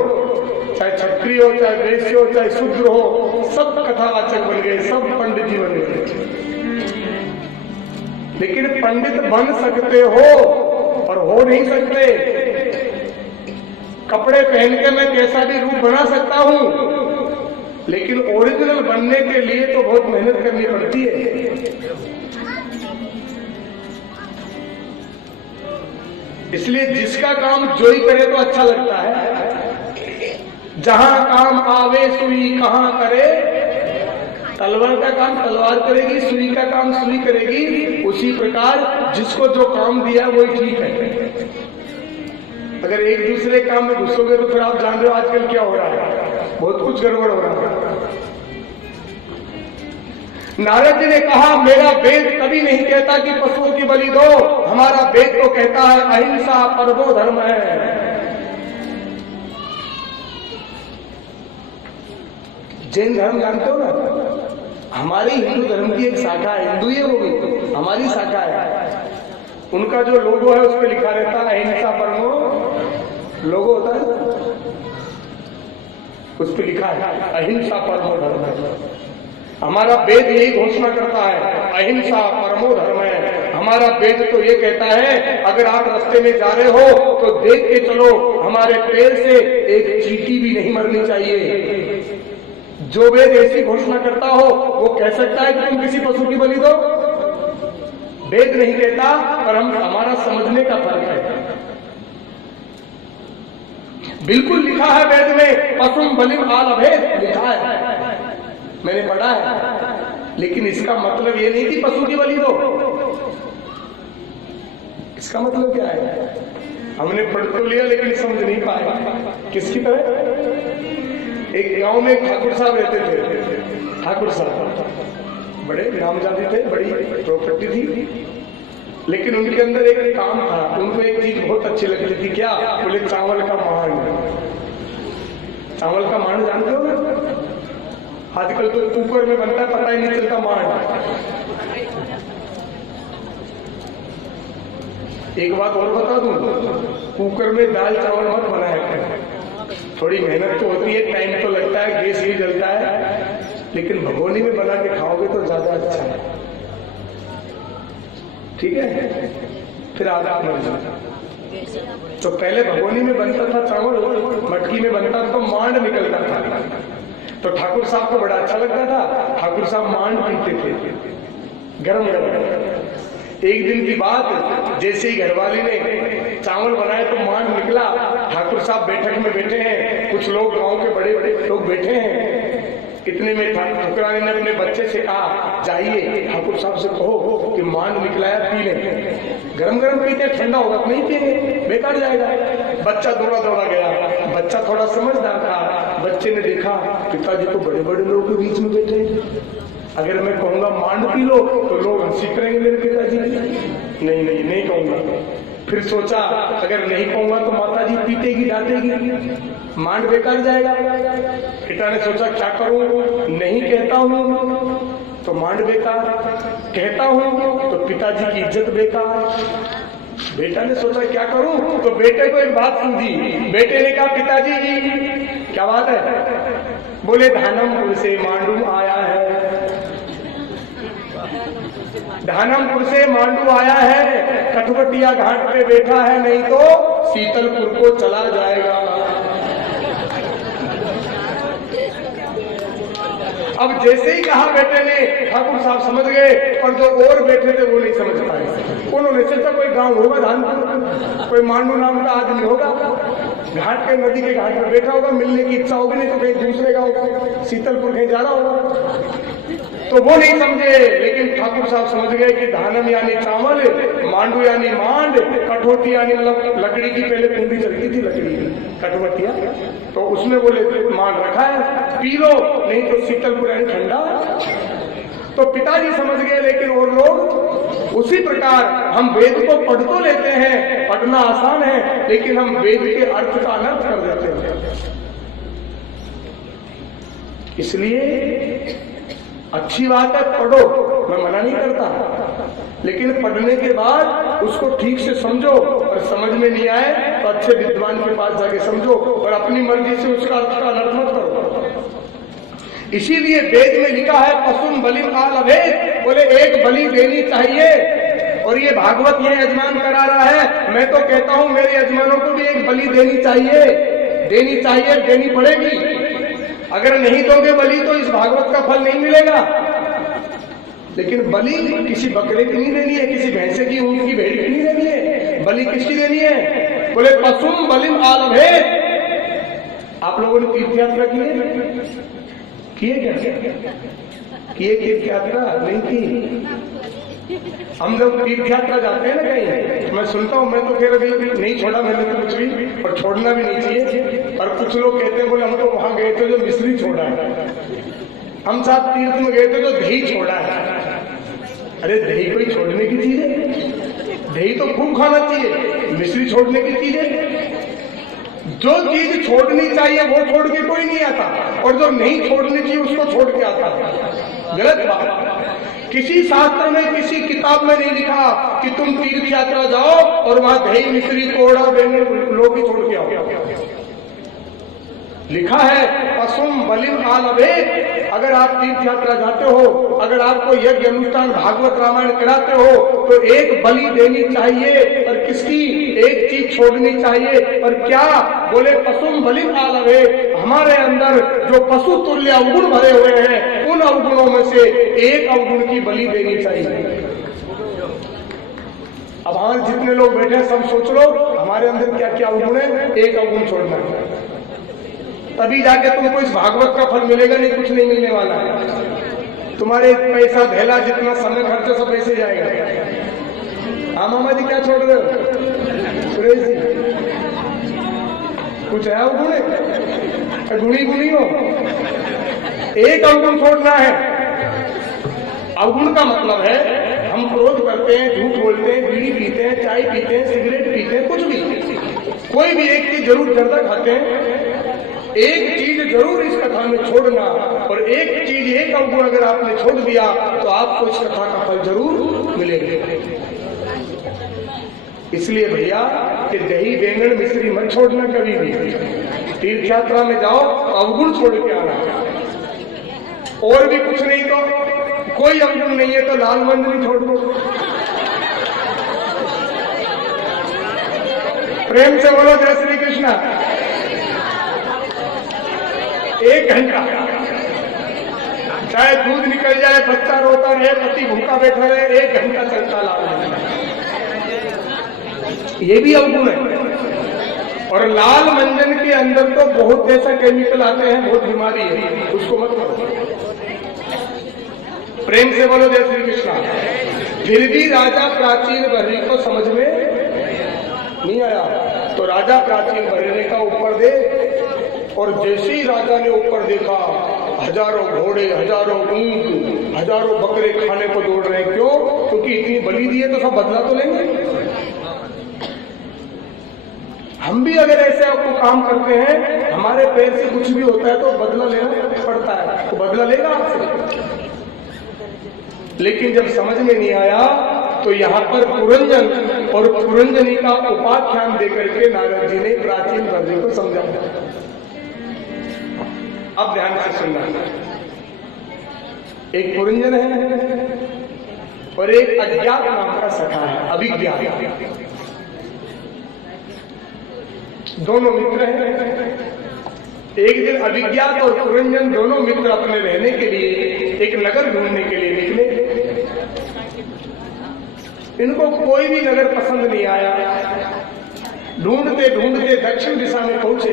चाहे क्षत्रिय हो, चाहे वैश्य हो, चाहे शूद्र हो, सब कथावाचक बन गए, सब पंडित जी बन गए। लेकिन पंडित बन सकते हो और हो नहीं सकते। कपड़े पहन के मैं कैसा भी रूप बना सकता हूं, लेकिन ओरिजिनल बनने के लिए तो बहुत मेहनत करनी पड़ती है। इसलिए जिसका काम जो ही करे तो अच्छा लगता है। जहां काम आवे सुई कहां करे, तलवार का काम तलवार करेगी, सुई का काम सुई करेगी। उसी प्रकार जिसको जो काम दिया वही ठीक है। अगर एक दूसरे काम में घुसोगे तो फिर आप जान रहे हो आजकल क्या हो रहा है, बहुत कुछ गड़बड़ हो रहा है। नारद जी ने कहा मेरा वेद कभी नहीं कहता कि पशुओं की बलि दो, हमारा वेद तो कहता है अहिंसा परमो धर्म है। जैन धर्म जानते हो ना, हमारी हिंदू धर्म की एक शाखा है, हिंदू ही होगी, हमारी शाखा है। उनका जो लोगो है उस पर लिखा रहता है अहिंसा परमो, लोगो होता है उस पर लिखा है अहिंसा परमो धर्म है। हमारा वेद यही घोषणा करता है अहिंसा परमो धर्म है। हमारा वेद तो ये कहता है अगर आप रास्ते में जा रहे हो तो देख के चलो, हमारे पैर से एक चींटी भी नहीं मरनी चाहिए। जो वेद ऐसी घोषणा करता हो वो कह सकता है कि तुम किसी पशु की बलि दो? वेद नहीं कहता, पर हमारा समझने का फर्क है। बिल्कुल लिखा है वेद में पशुम बलिम आलभेद लिखा है, मैंने पढ़ा है। लेकिन इसका मतलब ये नहीं कि पशु की बलि दो। इसका मतलब क्या है? हमने पढ़ तो लिया लेकिन समझ नहीं पाया। किसकी तरह? एक गांव में ठाकुर साहब रहते थे। ठाकुर साहब बड़े नामजादी थे, बड़ी प्रॉपर्टी थी, लेकिन उनके अंदर एक काम था। उनको एक चीज बहुत अच्छी लगती थी। क्या? बोले चावल का मांड। चावल का मांड जानते हो ना? आजकल तो कुकर में बनता है, पता ही नहीं चलता मांड। एक बात और बता दूं, कुकर में दाल चावल मत बनाया करें। थोड़ी मेहनत तो होती है, टाइम तो लगता है, गैस भी जलता है, लेकिन भगोनी में बना के खाओगे तो ज्यादा अच्छा है। ठीक है? फिर आधा मर्जी। तो पहले भगोनी में बनता था चावल, मटकी में बनता था तो मांड निकलता था। तो ठाकुर साहब को बड़ा अच्छा लगता था। ठाकुर साहब मांड पीते थे गरम गरम। एक दिन की बात, जैसे ही घरवाली ने चावल बनाए तो मांड निकला। ठाकुर साहब बैठक में बैठे हैं, कुछ लोग गांव के बड़े बड़े लोग बैठे हैं। इतने में ठाकुरानी ने अपने बच्चे से कहा जाइए ठाकुर साहब से कहो कि मांड निकला है, पी लें। गरम गरम पीते, ठंडा होगा तो नहीं पिएंगे, बेकार जाएगा। बच्चा दौड़ा दौड़ा गया। बच्चा थोड़ा समझदार था। बच्चे ने देखा पिताजी तो बड़े बड़े लोगों के बीच में बैठे, अगर मैं कहूंगा मांड पी लो तो लोग हंसी करेंगे मेरे पिताजी। नहीं कहूंगा। फिर सोचा अगर नहीं कहूंगा तो माताजी पीटेगी, डांटेगी, मांड बेकार जाएगा। पिता ने सोचा क्या करूं, नहीं कहता हूं तो मांड बेकार, कहता हूं तो पिताजी की इज्जत बेकार। बेटा ने सोचा क्या करूं, तो बेटे को एक बात समझी। बेटे ने कहा पिताजी क्या बात है? बोले धानमपुर से मांडू आया है, धानमपुर से मांडू आया है, कटवटिया घाट पे बैठा है, नहीं तो शीतलपुर को चला जाएगा। अब जैसे ही कहा बेटे ने, ठाकुर साहब समझ गए, और जो और बैठे थे वो नहीं समझ पाए। उन्होंने सोचा कोई गांव होगा धानपुर, कोई मांडू नाम का आदमी होगा, घाट के नदी के घाट पर बैठा होगा, मिलने की इच्छा होगी, नहीं तो कहीं दूसरे गांव शीतलपुर कहीं जा रहा होगा। तो वो नहीं समझे, लेकिन ठाकुर साहब समझ गए कि धानम यानी चावल, मांडू यानी मांड, कठोती यानी मतलब लकड़ी की पहले कुंडी चलती थी लकड़ी की, कटवटिया, तो उसमें बोले मांड रखा है, पी लो, नहीं तो शीतलपुर यानी ठंडा। तो पिताजी समझ गए, लेकिन और लोग उसी प्रकार, हम वेद को पढ़ तो लेते हैं, पढ़ना आसान है, लेकिन हम वेद के अर्थ का अनर्थ कर देते हैं। इसलिए अच्छी बात है, पढ़ो, मैं मना नहीं करता, लेकिन पढ़ने के बाद उसको ठीक से समझो, और समझ में नहीं आए तो अच्छे विद्वान के पास जाके समझो, और अपनी मर्जी से उसका अर्थ का अनर्थ मत करो। इसीलिए वेद में लिखा है पशुम बलि काल अभेद, बोले एक बलि देनी चाहिए, और ये भागवत ये यजमान करा रहा है। मैं तो कहता हूं मेरे यजमानों को भी एक बलि देनी चाहिए, देनी चाहिए, देनी पड़ेगी। अगर नहीं दोगे बलि तो इस भागवत का फल नहीं मिलेगा। लेकिन बलि किसी बकरे की नहीं देनी है, किसी भैंसे की, ऊंट की, भेड़ की नहीं देनी है, बलि किसकी देनी है? बोले पशुम बलिम आलभेद। आप लोगों ने तीर्थ यात्रा की है? किए क्या? किए तीर्थ यात्रा? नहीं की। हम जब तीर्थ यात्रा जाते हैं ना कहीं, मैं सुनता हूँ, मैं तो कह रहा नहीं छोड़ा मैंने तो कुछ भी, और छोड़ना भी नहीं चाहिए। और कुछ लोग कहते हैं बोले हम तो वहां गए थे जो मिश्री छोड़ा है, हम साथ तीर्थ में गए थे जो दही छोड़ा है। अरे दही कोई छोड़ने की चीज है? दही तो खूब खाना चाहिए, मिश्री छोड़ने की चीज है? जो चीज छोड़नी चाहिए वो छोड़ के कोई नहीं आता, और जो नहीं छोड़नी चाहिए उसको छोड़ के आता। गलत बात। किसी शास्त्र में, किसी किताब में नहीं लिखा कि तुम तीर्थ यात्रा जाओ और वहां दही, मिश्री, कोड़ा, बैंगन लोग ही छोड़ के आओ। लिखा है पशुम बलिम आलभेद। अगर आप तीर्थ यात्रा जाते हो, अगर आपको यज्ञ अनुष्ठान भागवत रामायण कराते हो, तो एक बलि देनी चाहिए, और किसकी? एक चीज छोड़नी चाहिए, और क्या? बोले पशुम बलिम आलभेद। हमारे अंदर जो पशु तुल्य अवगुण भरे हुए हैं, उन अवगुणों में से एक अवगुण की बलि देनी चाहिए। अब हमारे जितने लोग बैठे हैं सब सोच लो हमारे अंदर क्या क्या अवगुण है, एक अवगुण छोड़ना है, तभी जाके तुमको इस भागवत का फल मिलेगा, नहीं कुछ नहीं मिलने वाला है। तुम्हारे पैसा धेला, जितना समय खर्चा, सब ऐसे जाएगा। हाँ मामा जी क्या छोड़ रहे हो? सुरेश जी कुछ है अवगुण? गुणी गुणी हो, एक अवगुण छोड़ना है। अवगुण का मतलब है हम क्रोध करते हैं, झूठ बोलते हैं, बीड़ी पीते हैं, चाय पीते हैं, सिगरेट पीते हैं, कुछ भी, कोई भी एक चीज जरूर जर्दा खाते हैं। एक चीज जरूर इस कथा में छोड़ना, और एक चीज, एक अवगुण अगर आपने छोड़ दिया तो आपको इस कथा का फल जरूर मिलेगा। इसलिए भैया कि दही, बैंगन, मिश्री मत छोड़ना कभी भी। तीर्थ यात्रा में जाओ अवगुण छोड़ के आना, और भी कुछ नहीं तो कोई अवगुण नहीं है तो लाल मंजरी छोड़ दो। प्रेम से बोलो जय श्री कृष्णा। 1 घंटा चाहे दूध निकल जाए, बच्चा रोता रहे, पति भूखा बैठा रहे, 1 घंटा चलता लाल मंजन, ये भी अवगुण है। और लाल मंजन के अंदर तो बहुत ऐसा केमिकल आते हैं, बहुत बीमारी है, उसको मत करो। प्रेम से बोलो जय श्री कृष्णा। फिर भी राजा प्राचीन बर्री को समझ में नहीं आया, तो राजा प्राचीन बर्री का ऊपर दे, और जैसे ही राजा ने ऊपर देखा, हजारों घोड़े, हजारों ऊंट, हजारों बकरे खाने को दौड़ रहे। क्यों? क्योंकि इतनी बलि दी है तो सब बदला तो लेंगे। हम भी अगर ऐसे आपको काम करते हैं, हमारे पैर से कुछ भी होता है तो बदला लेना पड़ता है, तो बदला लेगा आपसे। लेकिन जब समझ में नहीं आया तो यहाँ पर पुरंजन और पुरंजनी का उपाख्यान देकर के नारद जी ने प्राचीन वर्जी को समझाया। अब ध्यान से सुनना, एक पुरंजन है और एक अज्ञात नाम का सखा है, अभिज्ञात। दोनों मित्र हैं। एक दिन अभिज्ञात और पुरंजन दोनों मित्र अपने रहने के लिए एक नगर ढूंढने के लिए निकले। इनको कोई भी नगर पसंद नहीं आया। ढूंढते ढूंढते दक्षिण दिशा में पहुंचे,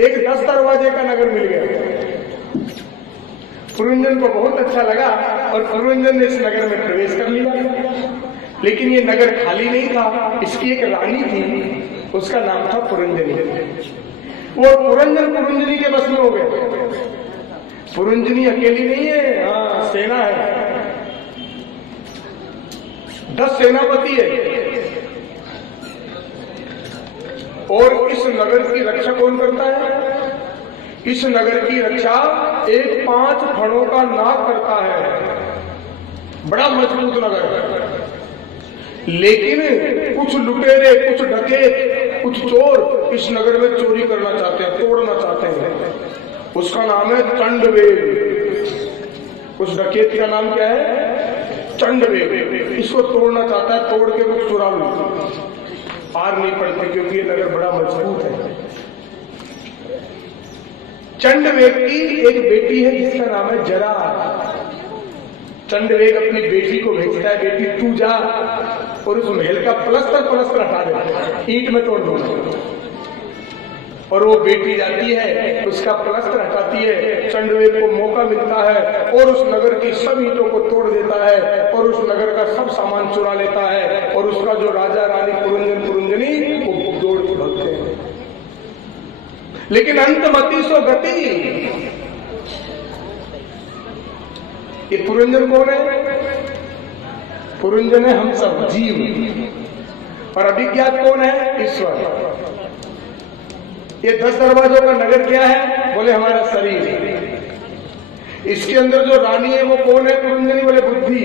एक 10 दरवाजे का नगर मिल गया। पुरंजन को बहुत अच्छा लगा और पुरंजन ने इस नगर में प्रवेश कर लिया। लेकिन ये नगर खाली नहीं था, इसकी एक रानी थी, उसका नाम था पुरंजनी। वो पुरंजन पुरंजनी के बस में हो गए। पुरंजनी अकेली नहीं है, हाँ सेना है, 10 सेनापति है। और इस नगर की रक्षा कौन करता है? इस नगर की रक्षा एक 5 फणों का नाग करता है। बड़ा मजबूत नगर है। लेकिन कुछ लुटेरे, कुछ डकैत, कुछ चोर इस नगर में चोरी करना चाहते हैं, तोड़ना चाहते हैं। उसका नाम है चंडवेग। उस डकैत का नाम क्या है? चंडवेग। इसको तोड़ना चाहता है, तोड़ के कुछ चुरा लो। पार नहीं पड़ती क्योंकि ये नगर बड़ा मजबूत है। चंडवेग की एक बेटी है जिसका नाम है जरा। चंडवेग अपनी बेटी को भेजता है, बेटी तू जा और उस महल का प्लस्तर हटा दे, ईंट में तोड़ दो। और वो बेटी जाती है, उसका प्लस्तर हटाती है। चंडवेग को मौका मिलता है और उस नगर की सब ईंटों को तोड़ देता है और उस नगर का सब सामान चुरा लेता है। और उसका जो राजा रानी पुरंजन पुरंजनी वो दौड़ के भागते हैं। लेकिन अंतमति सो गति। ये पुरंजन कौन है? पुरंजन है हम सब जीव। और अभिज्ञात कौन है? ईश्वर। ये 10 दरवाजों का नगर क्या है? बोले हमारा शरीर। इसके अंदर जो रानी है वो कौन है? पुरंजनी। बोले बुद्धि।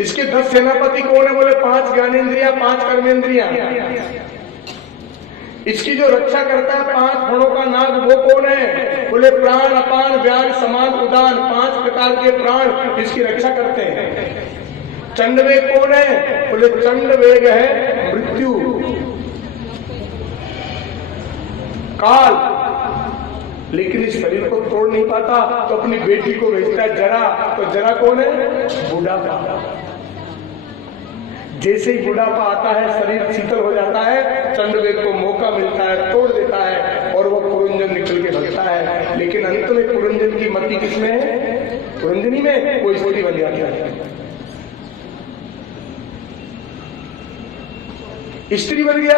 इसके 10 सेनापति कौन है? बोले 5 ज्ञानेंद्रियां, 5 कर्मेंद्रियां। इसकी जो रक्षा करता है 5 फणों का नाग वो कौन है? बोले प्राण, अपान, व्यान, समान, उदान। 5 प्रकार के प्राण इसकी रक्षा करते हैं। चंडवेग कौन है? बोले चंडवेग है मृत्यु, काल। लेकिन इस शरीर को तोड़ नहीं पाता तो अपनी बेटी को भेजता है जरा। तो जरा कौन है? बुढ़ापा। जैसे ही बुढ़ापा आता है, शरीर शीतल हो जाता है, चंडवेग को मौका मिलता है, तोड़ देता है और वो पुरंजन निकल के भगता है। लेकिन अंत में पुरंजन की मति किसमें है? पुरंजनी में। वो स्त्री बन जाती है। स्त्री बन गया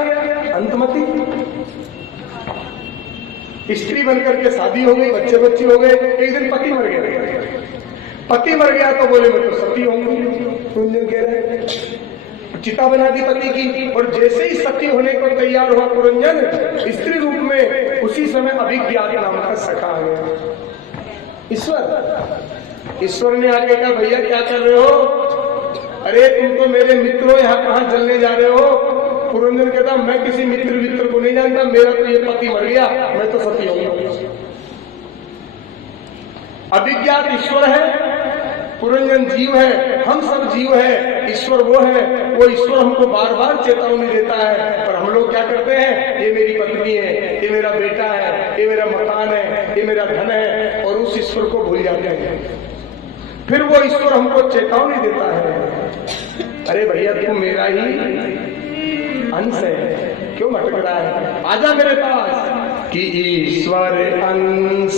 अंतमति। स्त्री बनकर के शादी हो गई, बच्चे बच्ची हो गए। एक दिन पति मर गया। पति मर गया तो बोले मैं तो सती होंगी। पुरंजन कह रहे चिता बना दी पति की। और जैसे ही सती होने को तैयार हुआ पुरंजन स्त्री रूप में, उसी समय अभिज्ञात नाम का सखा आ गया। ईश्वर ने आगे कहा भैया क्या कर रहे हो? अरे तुम तो मेरे मित्र हो, यहाँ कहाँ जलने जा रहे हो? पुरंजन कहता मैं किसी मित्र को नहीं जानता, मेरा तो ये पति मर गया, मैं तो सती होऊंगा। अभिज्ञात ईश्वर है, पुरंजन जीव है, हम सब जीव है। ईश्वर वो है, वो ईश्वर हमको बार बार चेतावनी देता है। पर हम लोग क्या करते हैं? ये मेरी पत्नी है, ये मेरा बेटा है, ये मेरा मकान है, ये मेरा धन है, और उस ईश्वर को भूल जाते हैं। फिर वो ईश्वर हमको चेतावनी देता है, अरे भैया तू मेरा ही अंश है, क्यों भटक रहा है? आजा मेरे पास। कि ईश्वर अंश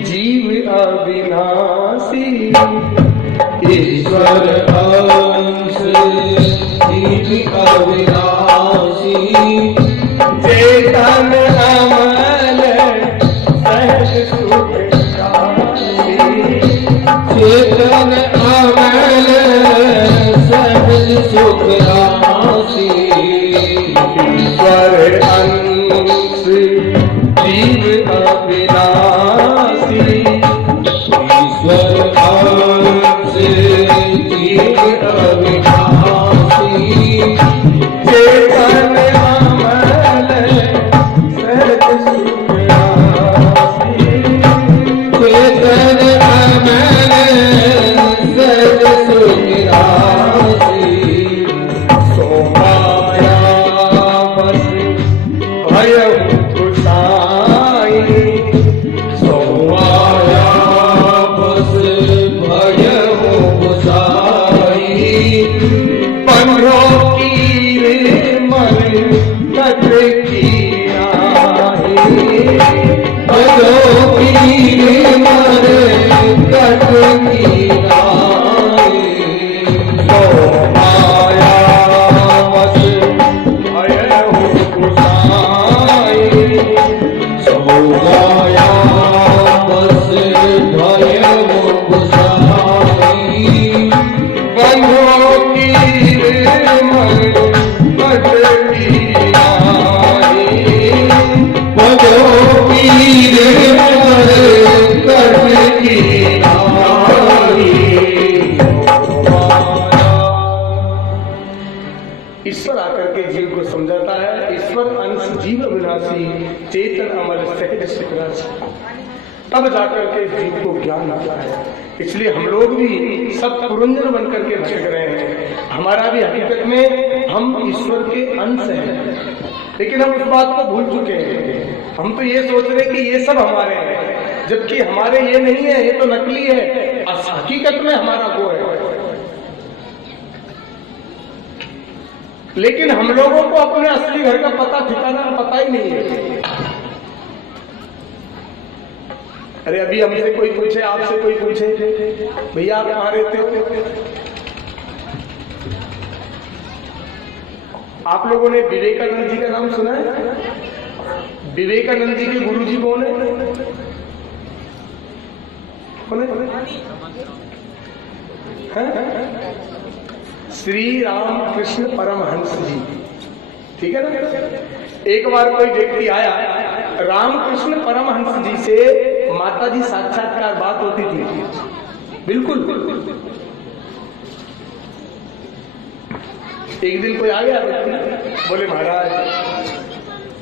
जीव अविनाशी, ईश्वर अंश जीव अविनाशी, चेतन अमल सहज सुख राशि, चेतन अमल सहज सुख राशि। ईश्वर अंश जीव अविनाशी, ईश्वर अंश जीव तब जाकर के जीव को ज्ञान आता है। इसलिए हम लोग भी सब पुरंजन बन करके भटक रहे हैं। हमारा भी हकीकत में हम ईश्वर के अंश हैं, लेकिन हम उस बात को भूल चुके हैं। हम तो ये सोच रहे हैं कि ये सब हमारे हैं, जबकि हमारे ये नहीं है, ये तो नकली है। हकीकत में हमारा वो है। लेकिन हम लोगों को अपने असली घर का पता ठिकाना पता ही नहीं है। अरे अभी हमसे कोई पूछे, आपसे कोई पूछे, भैया आप कहाँ रहते हो? आप लोगों ने विवेकानंद जी का नाम सुना है? विवेकानंद जी के गुरु जी कौन है? श्री रामकृष्ण परमहंस जी, ठीक है ना। एक बार कोई व्यक्ति आया, रामकृष्ण परमहंस जी से माता जी साक्षात्कार बात होती थी, बिल्कुल। एक दिन कोई आ गया व्यक्ति, बोले महाराज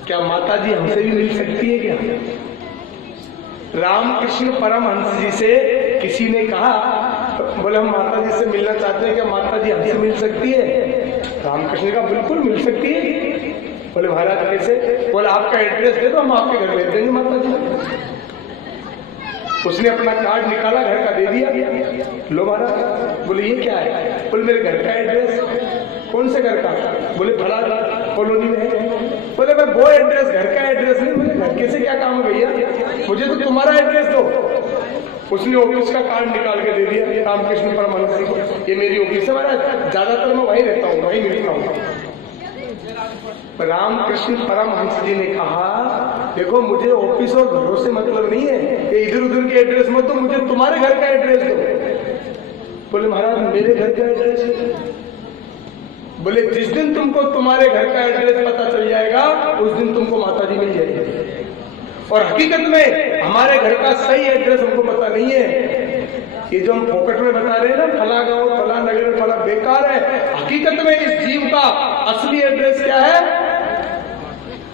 क्या माता जी हमसे भी मिल सकती है क्या? रामकृष्ण परमहंस जी से किसी ने कहा, बोले हम माता जी से मिलना चाहते हैं, क्या माता जी हमसे मिल सकती है? रामकृष्ण का बिल्कुल मिल सकती है। बोले महाराज कैसे? बोले आपका एड्रेस दे दो, हम आपके घर भेज देंगे माता जी। उसने अपना कार्ड निकाला, घर का दे दिया। लो महाराज। बोले ये क्या है? बोले मेरे घर का एड्रेस। कौन से घर का? बोले फला कॉलोनी में है। बोले भाई वो एड्रेस घर का एड्रेस नहीं, मुझे घर के से क्या काम है भैया, मुझे तो तुम्हारा एड्रेस दो। उसने ऑफिस का कार्ड निकाल के दे दिया रामकृष्ण परमहंस जी को, ये मेरी ऑफिस है महाराज, ज्यादातर मैं वहीं रहता हूँ, वहीं मिलता हूँ। रामकृष्ण परमहंस जी ने कहा देखो मुझे ऑफिस और घरों से मतलब नहीं है, ये इधर उधर के एड्रेस मत दो, मुझे तुम्हारे घर का एड्रेस दो। बोले महाराज मेरे घर का एड्रेस है। बोले जिस दिन तुमको तुम्हारे घर का एड्रेस पता चल जाएगा उस दिन तुमको माता जी मिल जाएगी। और हकीकत में हमारे घर का सही एड्रेस हमको पता नहीं है। ये जो हम फोकट में बता रहे हैं ना, फला गांव फला नगर फला, बेकार है। हकीकत में इस जीव का असली एड्रेस क्या है?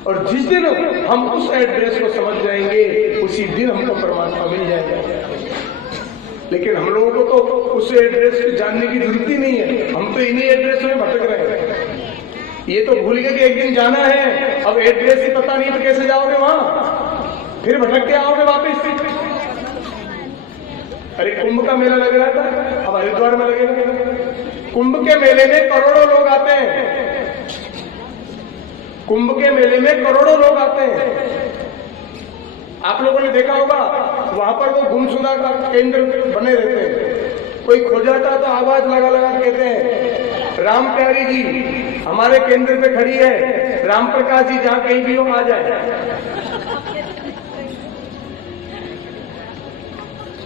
और जिस दिन हम उस एड्रेस को समझ जाएंगे उसी दिन हमको परमात्मा मिल जाएगा। लेकिन हम लोगों को तो उस एड्रेस को जानने की जरूरत ही नहीं है, हम तो इन्हीं एड्रेस में भटक रहे हैं। ये तो भूल गए कि एक दिन जाना है, अब एड्रेस ही पता नहीं तो कैसे जाओगे वहां, फिर भटक के आओगे वापिस। अरे कुंभ का मेला लग रहा था, अब हरिद्वार में लगेगा। कुंभ के मेले में करोड़ों लोग आते हैं, कुंभ के मेले में करोड़ों लोग आते हैं। आप लोगों ने देखा होगा वहां पर वो गुमशुदा का केंद्र बने रहते हैं, कोई खो जाता तो आवाज लगा लगा कहते हैं राम प्यारी जी हमारे केंद्र पे खड़ी है, राम प्रकाश जी जहां कहीं भी हो आ जाए।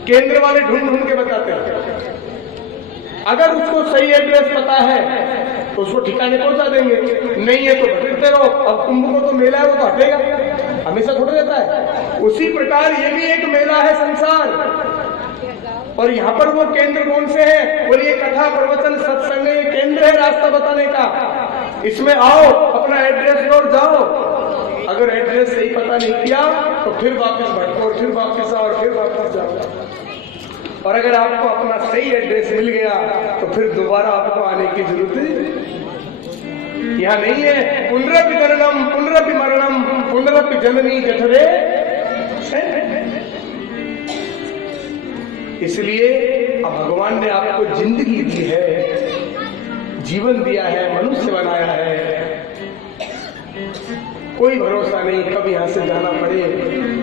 केंद्र वाले ढूंढ ढूंढ के बताते हैं। अगर उसको सही एड्रेस पता है तो उसको ठिकाने पहुंचा देंगे, नहीं है तो भटकते रहो। अब कुंभ को तो मेला है, वो तो हटेगा, हमेशा थोड़ा रहता है। उसी प्रकार ये भी एक मेला है संसार, और यहाँ पर वो केंद्र कौन से है? बोलिए कथा प्रवचन सत्संग, ये केंद्र है रास्ता बताने का। इसमें आओ, अपना एड्रेस लो और जाओ। अगर एड्रेस सही पता नहीं किया तो फिर वापस भटको, और फिर वापस आओ, और फिर वापस जाओ। और अगर आपको अपना सही एड्रेस मिल गया तो फिर दोबारा आपको आने की जरूरत यहाँ नहीं है। पुनरपि जननम पुनरपि मरणम पुनरपि जननी जठरे। इसलिए अब भगवान ने आपको जिंदगी दी है, जीवन दिया है, मनुष्य बनाया है। कोई भरोसा नहीं कब यहाँ से जाना पड़े,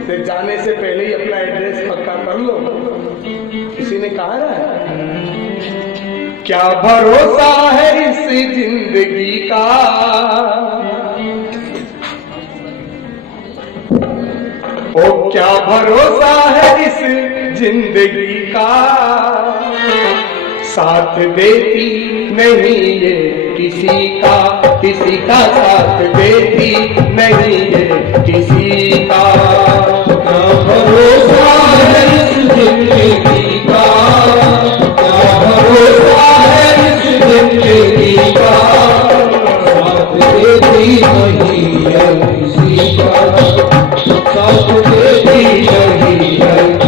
तो जाने से पहले ही अपना एड्रेस पक्का कर लो। किसी ने कहा ना क्या भरोसा है इस जिंदगी का, ओ क्या भरोसा है इस जिंदगी का, साथ देती नहीं ये किसी का, किसी का साथ देती नहीं ये किसी का। क्या भरोसा है इस जिंदगी का, क्या भरोसा है इस जिंदगी का, साथ देती नहीं है किसी का, साथ देती नहीं है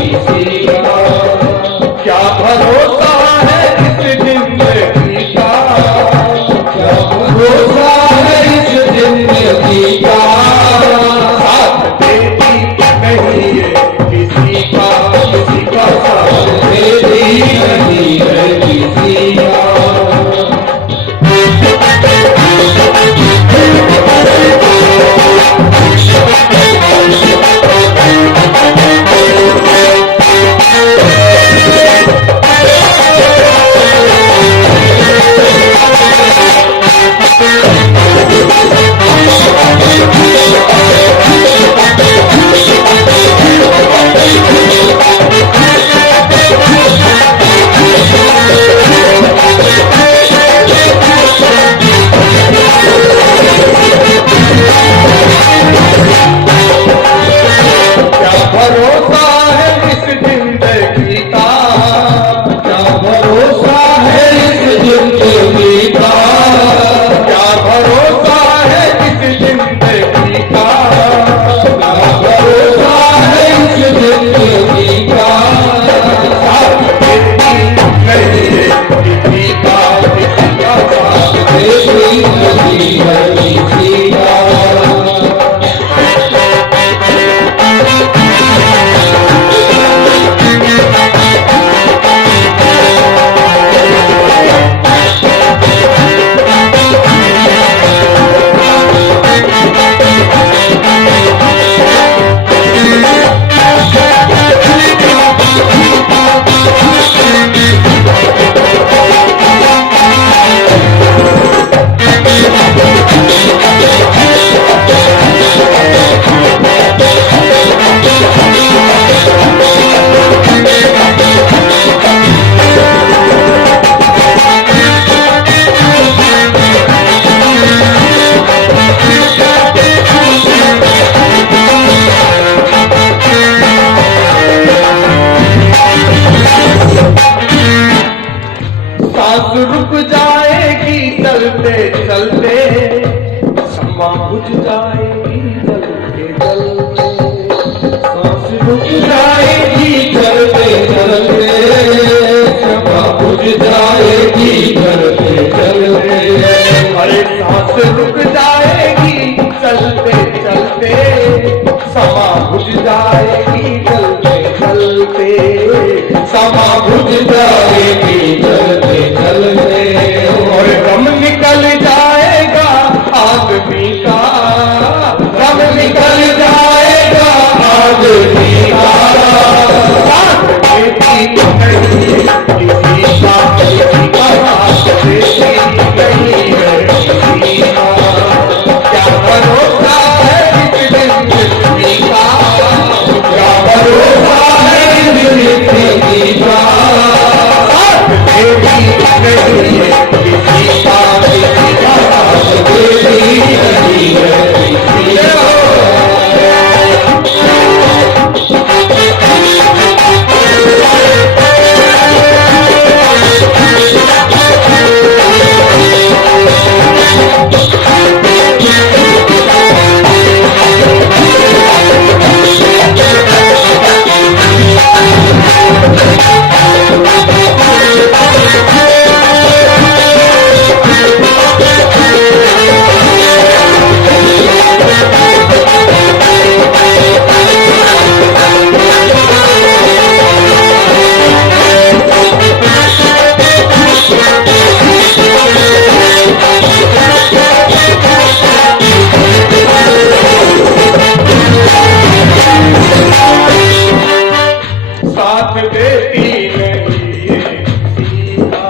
चलते समा बुझ जाएगी चलते चलते और दम निकल जाएगा आदमी का, दम निकल जाएगा आदमी का साथ देती नहीं किसी का, किसी का साथ देती नहीं है किसी का। क्या भरोसा है इस जिंदगी का, क्या भरोसा है जिंदगी का साथ देती नहीं है किसी का, किसी का साथ देती नहीं है किसी का। साथ देती नहीं है किसी का,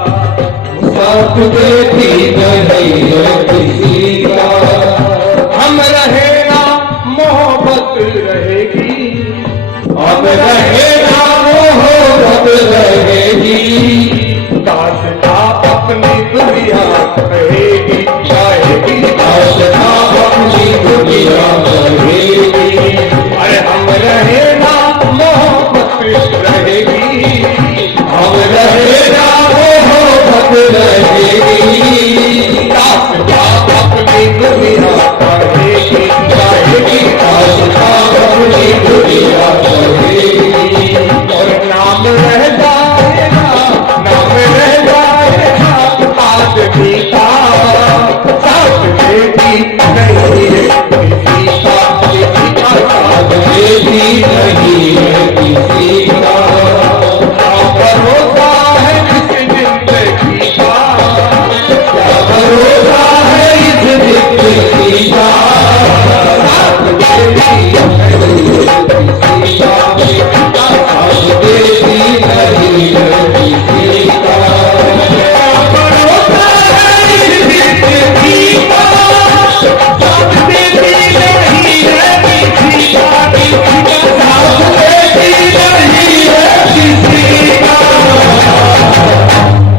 साथ देती नहीं है किसी का। हम रहे ना मोहब्बत रहेगी, अब रहेगा मोहब्बत रहेगी, दास्तां अपनी दुनिया रहेगी, जाएगी आस्था अपनी दुनिया रहेगी। अरे हम रहे ना मोहब्बत रहेगी, अब रहेगा मोहब्बत रहेगी, दास्तां अपनी दुनिया रहेगी, जाएगी आस्था अपनी दुनिया रहेगी। और नाम रह जाएगा, नाम रह जाएगा आदमी का, साथ देती नहीं है किसी का, किसी का साथ देती नहीं है किसी का। क्या भरोसा है इस जिंदगी का, क्या भरोसा है इस जिंदगी का, साथ देती नहीं है किसी का साथ देती नहीं है किसी का। भरोसा है इस जिंदगी का, साथ देती नहीं है किसी का, किसी का साथ देती नहीं है किसी का।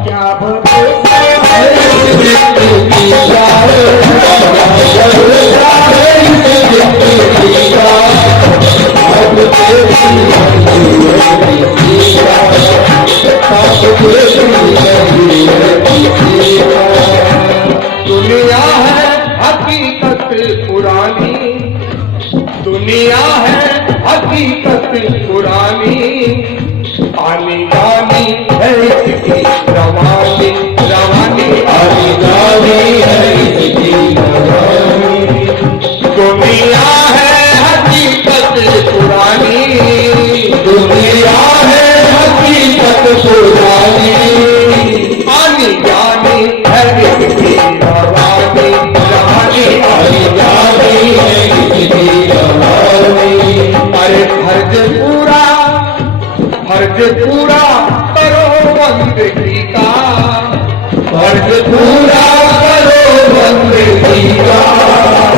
क्या भरोसा है इस जिंदगी का, क्या भरोसा है इस जिंदगी का, साथ देती नहीं है किसी का, साथ देती नहीं है किसी का। दुनिया है हकीकत पुरानी, दुनिया है हकीकत पुरानी, आनी जानी है इसकी रवानी, रवानी आनी जानी है इसकी रवानी। दुनिया है हकीकत पुरानी, दुनिया है हकीकत पुरानी, आनी जानी है इसकी रवानी, रवानी आनी जानी है इसकी रवानी। अरे फर्ज पूरा करो बंदगी का, फर्ज पूरा